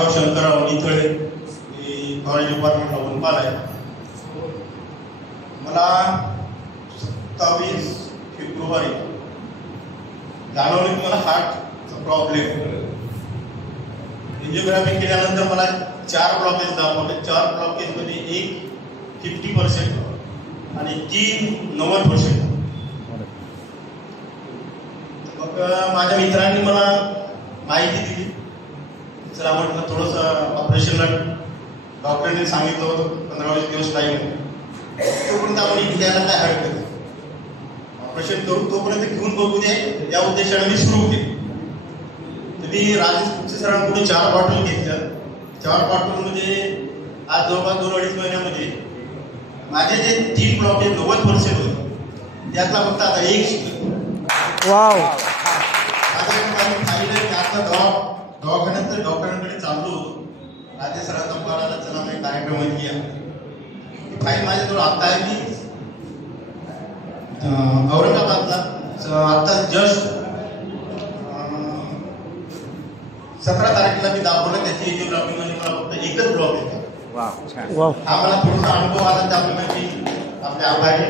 राघव शंकरराव निथळे, मी forest डिपार्टमेंटला वनपाल आहे. मला 27 फेब्रुवारी जाणवलं की मला हार्टचा प्रॉब्लेम. एंजिओग्राफी केल्यानंतर मला 4 ब्लॉकेज दाखवले. 4 ब्लॉकेजमध्ये एक 50% आणि 3 90%. मग माझ्या मित्रांनी मला माहिती दिली. चला म्हटलं थोडंसं ऑपरेशनला डॉक्टरांनी सांगितलं होतं 15-20 दिवस टाईम. तोपर्यंत आपण घ्यायला काय हरकत नाही, ऑपरेशन करू तोपर्यंत घेऊन बघू दे या उद्देशाने मी सुरू केली. तर मी राजेश सरांकडून 4 बॉटल घेतल्या. 4 बॉटलमध्ये आज जवळपास 2-2.5 महिन्यामध्ये माझे जे 3 ब्लॉकेज 90% होते त्यातला फक्त आता 1 शिल्लक. वाव. दवाखान्यात डॉक्टरांकडे चाललो होतो. राजेश सरांचा कॉल आला, चला मी कार्यक्रम घ्या. फाईल माझ्याजवळ आता आहे. मी औरंगाबादला आता जस्ट 17 तारखेला मी दाखवलं. त्याची एंजिओग्राफीमध्ये मला फक्त एकच ब्लॉक येतो. वाव. हा मला थोडासा अनुभव आला त्यामुळे मी आपले आभारी.